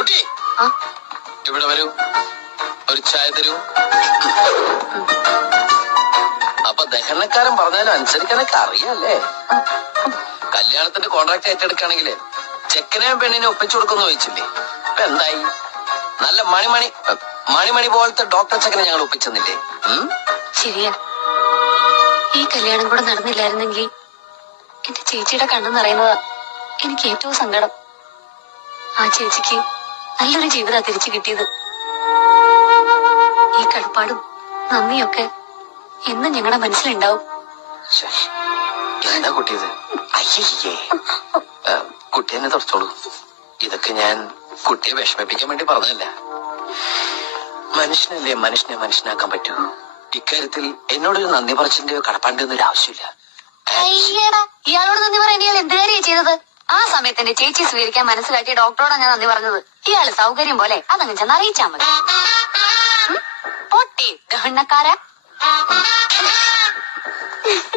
കുട്ടി ഇവിടെ വരൂ, ഒരു ചായ തരൂ. അപ്പൊ ദഹനക്കാരൻ പറഞ്ഞാലും അനുസരിക്കാനൊക്കെ അറിയാല്ലേ. കല്യാണത്തിന്റെ കോൺട്രാക്ട് ഏറ്റെടുക്കുകയാണെങ്കില് ചെക്കനെയും പെണ്ണിനെ ഒപ്പിച്ചു കൊടുക്കുന്നു ചോദിച്ചില്ലേ? ഇപ്പൊ എന്തായി? നല്ല മണിമണി പോലത്തെ ഡോക്ടർ ചെക്കനെ ഞങ്ങൾ ഒപ്പിച്ചെന്നില്ലേ? ശരിയാ. ഈ കല്യാണം കൂടെ നടന്നില്ലായിരുന്നെങ്കിൽ എന്റെ ചേച്ചിയുടെ കണ്ണെന്ന് പറയുന്നത് എനിക്ക് ഏറ്റവും സങ്കടം. ആ ചേച്ചിക്ക് നല്ലൊരു ജീവിതം തിരിച്ചു കിട്ടിയത്. ഈ കടപ്പാടും നന്ദിയൊക്കെ എന്നും ഞങ്ങളുടെ മനസ്സിലുണ്ടാവും. എന്താ കുട്ടിയത്? അയ്യേ, കുട്ടി എന്നെ തുറച്ചോളൂ. ഇതൊക്കെ ഞാൻ കുട്ടിയെ വിഷമിപ്പിക്കാൻ വേണ്ടി പറഞ്ഞതല്ല. മനുഷ്യനല്ലേ മനുഷ്യനെ മനുഷ്യനാക്കാൻ പറ്റൂ. ഇക്കാര്യത്തിൽ എന്നോടൊരു നന്ദി പറച്ചിന്റെയോ കടപ്പാടിന്റെയോ ഒന്നും ആവശ്യമില്ല. ഇയാളോട് നന്ദി പറയാൻ ഇയാൾ എന്ത് കാര്യമാണ് ചെയ്തത്? ആ സമയത്ത് എന്റെ ചേച്ചി സ്വീകരിക്കാൻ മനസ്സിലാക്കിയ ഡോക്ടറോടാണ് ഞാൻ നന്ദി പറഞ്ഞത്. ഇയാള് സൗകര്യം പോലെ അതങ്ങ് ചെന്ന് അറിയിച്ചാ മതി. പൊട്ടി ദഹനക്കാര.